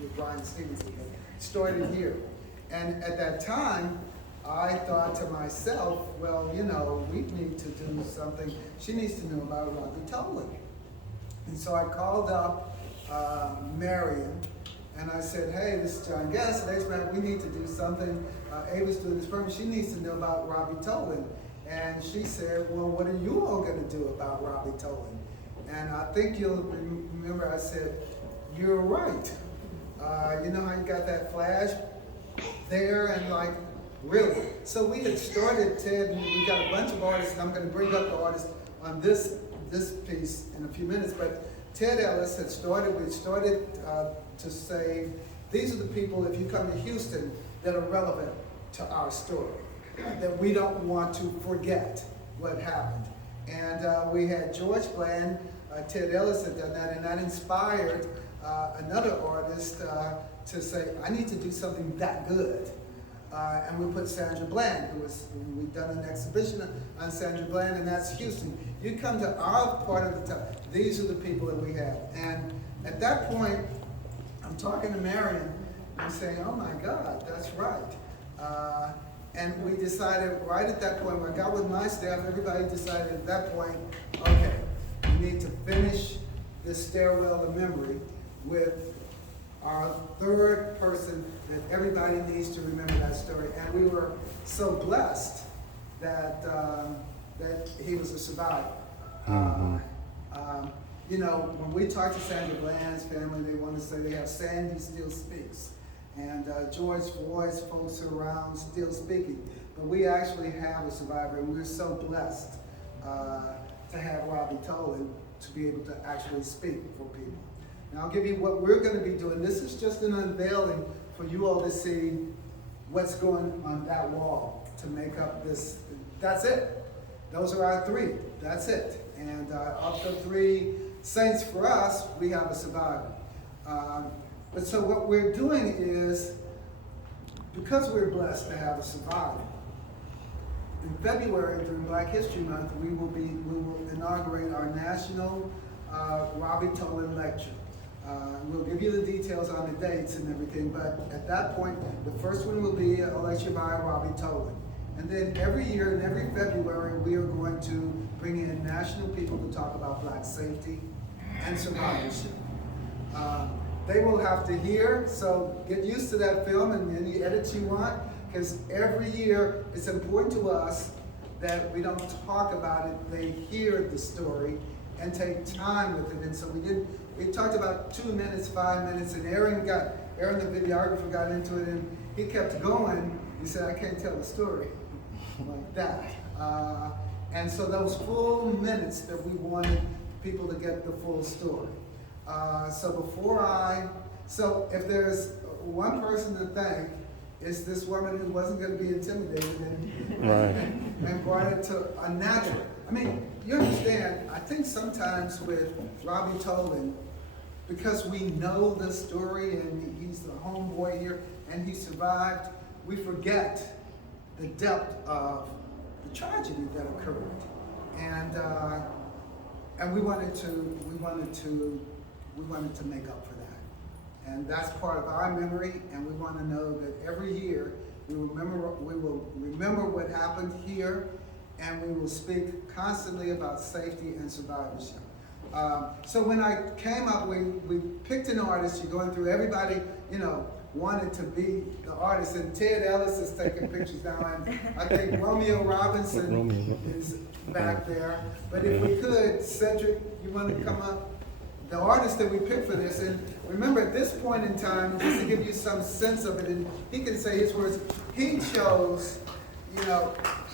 with Brian Stevenson, but started here. And at that time, I thought to myself, well, you know, we need to do something. She needs to know about Robbie Tolan. And so I called up Marion, and I said, hey, this is John Guest, we need to do something. Ava's doing this program. She needs to know about Robbie Tolan. And she said, well, what are you all going to do about Robbie Tolan? And I think you'll remember I said, you're right. You know how you got that flash there and like, really? So we had started, Ted, and we got a bunch of artists, and I'm going to bring up the artists on this piece in a few minutes, but Ted Ellis had started, we started to say, these are the people, if you come to Houston, that are relevant to our story, that we don't want to forget what happened. And we had George Bland, Ted Ellis had done that, and that inspired another artist to say, I need to do something that good. And we put Sandra Bland, we've done an exhibition on Sandra Bland, and that's Houston. You come to our part of the town, these are the people that we have. And at that point, I'm talking to Marion, and saying, oh my God, that's right. And we decided right at that point, when I got with my staff, everybody decided at that point, okay, we need to finish this stairwell to memory with our third person that everybody needs to remember that story. And we were so blessed that that he was a survivor. You know, when we talk to Sandra Bland's family, they want to say they have Sandy still speaks. And George's voice, folks around still speaking. But we actually have a survivor, and we're so blessed to have Robbie Tolan to be able to actually speak for people. Now I'll give you what we're going to be doing. This is just an unveiling for you all to see what's going on that wall to make up this. That's it. Those are our three. That's it. And of the three saints for us, we have a survivor. But so what we're doing is, because we're blessed to have a survivor, in February during Black History Month, we will inaugurate our national Robbie Tolan lecture. We'll give you the details on the dates and everything, but at that point, the first one will be a lecture by Robbie Tolan. And then every year and every February, we are going to bring in national people to talk about Black safety and survivorship. They will have to hear, so get used to that film and any edits you want, because every year it's important to us that we don't talk about it, they hear the story and take time with it. And so we talked about 2 minutes, 5 minutes, and Aaron the videographer got into it, and he kept going. He said, I can't tell the story like that. And so those full minutes that we wanted people to get the full story. So if there's one person to thank, it's this woman who wasn't going to be intimidated and brought it to a natural. I mean, you understand, I think sometimes with Robbie Tolan, because we know the story and he's the homeboy here and he survived, we forget the depth of the tragedy that occurred. And we wanted to make up for that. And that's part of our memory, and we want to know that every year we will remember what happened here, and we will speak constantly about safety and survivorship. So when I came up, we picked an artist. You're going through everybody, wanted to be the artist, and Ted Ellis is taking pictures now, and I think Romeo Robinson is back there. But if we could, Cedric, you want to come up? The artist that we picked for this, and remember at this point in time, just to give you some sense of it, and he can say his words, he chose,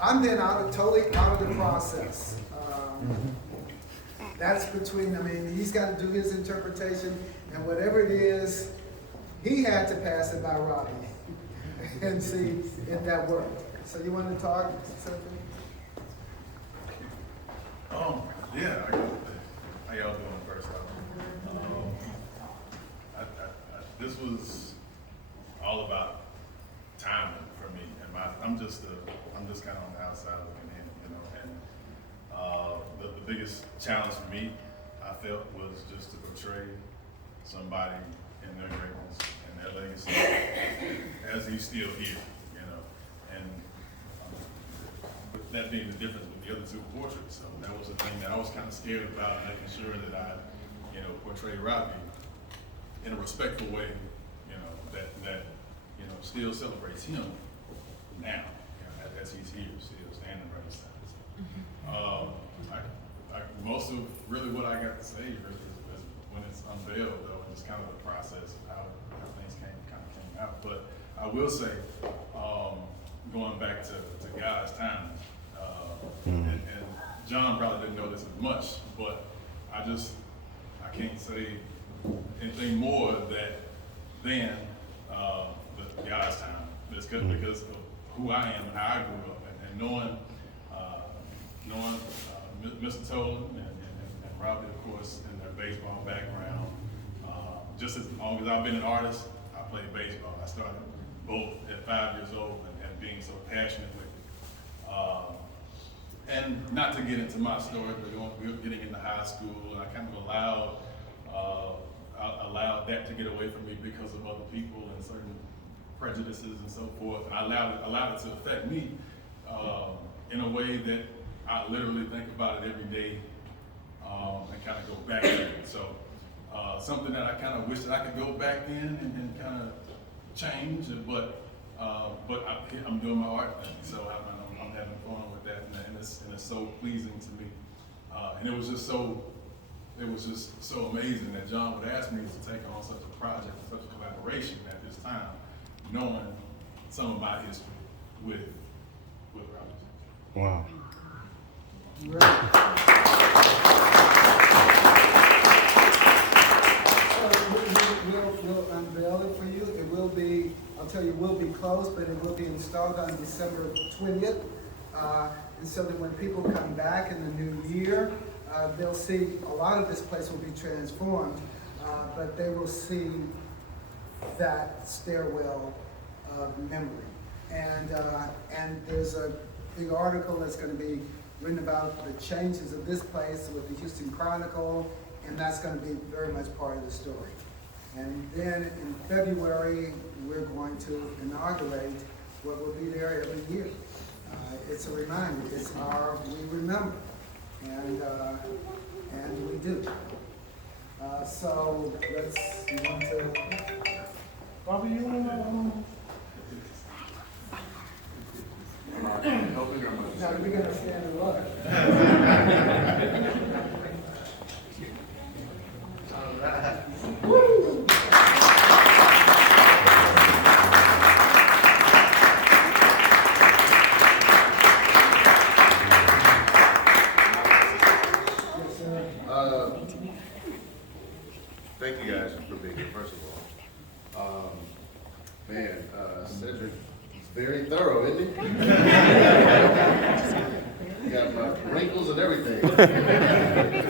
I'm then totally out of the process. That's he's got to do his interpretation, and whatever it is, he had to pass it by Robbie and see if that worked. So you want to talk, Cedric? Yeah, how y'all doing first off? This was all about timing for me, and I'm just kind of on the outside looking in, and the biggest challenge for me, I felt, was just to portray somebody in their greatness as he's still here, you know, and with that being the difference with the other two portraits, so that was the thing that I was kind of scared about, making sure that I, you know, portray Robbie in a respectful way, you know, that you know, still celebrates him now, you know, as he's here, still standing right beside us. Most of really what I got to say is when it's unveiled, though, and it's kind of the process of how things kind of came out. But I will say, going back to Guy's time, and John probably didn't know this as much, but I can't say anything more than the Guy's time. It's good because of who I am and how I grew up, and knowing Mr. Tolan and Robbie, of course, in their baseball background. Just as long as I've been an artist, I played baseball. I started both at 5 years old and being so passionate with it. And not to get into my story, but we were getting into high school, and I kind of allowed that to get away from me because of other people and certain prejudices and so forth. And I allowed it to affect me in a way that I literally think about it every day and kind of go back to it. So something that I kind of wish that I could go back in and kind of change, but I'm doing my art thing, so I'm having fun with that, and it's so pleasing to me. And it was just so amazing that John would ask me to take on such a project, such a collaboration at this time, knowing some of my history with Robert. Wow. Right. We'll unveil it for you. It will be, I'll tell you, it will be closed, but it will be installed on December 20th. And so that when people come back in the new year, they'll see a lot of this place will be transformed, but they will see that stairwell of memory. And there's a big article that's going to be written about the changes of this place with the Houston Chronicle, and that's going to be very much part of the story. And then in February, we're going to inaugurate what will be there every year. It's a reminder. It's we remember, and we do. So you want to? Bobby, you want to? No, we're going to stand and look. Woo! Thank you guys for being here, first of all. Cedric is very thorough, isn't he? You got my wrinkles and everything.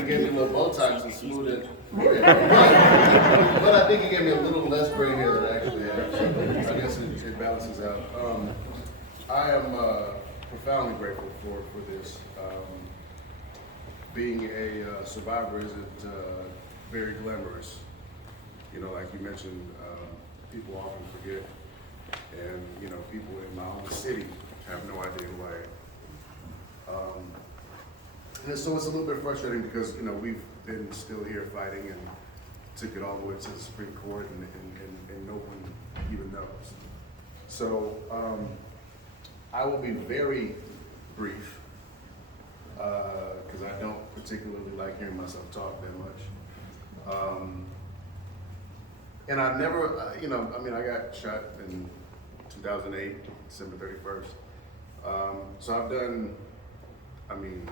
He gave me a little bow tie to smooth it. But I think he gave me a little less gray hair than I actually have. So I guess it balances out. I am profoundly grateful for this. Being a survivor isn't very glamorous. You know, like you mentioned, people often forget, and you know, people in my own city have no idea who I am. And so it's a little bit frustrating because you know we've been still here fighting and took it all the way to the Supreme Court, and no one even knows. So I will be very brief because I don't particularly like hearing myself talk that much. And I never, you know, I mean, I got shot in 2008, December 31st. So I've done, I mean,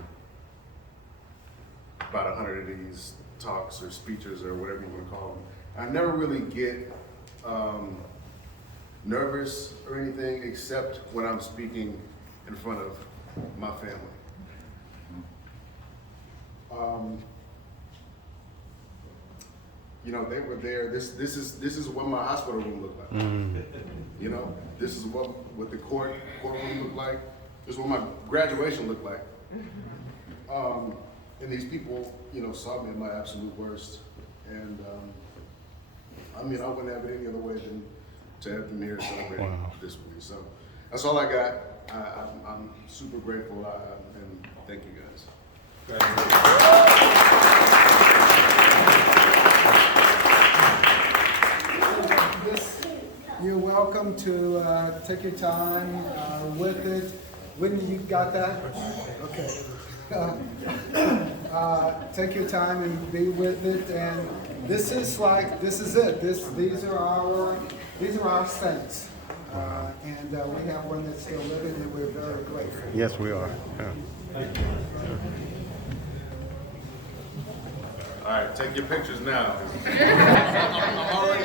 about 100 of these talks or speeches or whatever you want to call them. I never really get nervous or anything except when I'm speaking in front of my family. You know, they were there. This is what my hospital room looked like. You know, this is what the courtroom looked like. This is what my graduation looked like. And these people, you know, saw me at my absolute worst. And I mean, I wouldn't have it any other way to have them here celebrating Wow. this with me. So that's all I got. I'm super grateful, and thank you guys. You're welcome to take your time with it. Whitney, you got that? Okay. Take your time and be with it. And this is it. These are our saints. And we have one that's still living, and we're very grateful. Yes, we are. Yeah. All right, take your pictures now. I'm already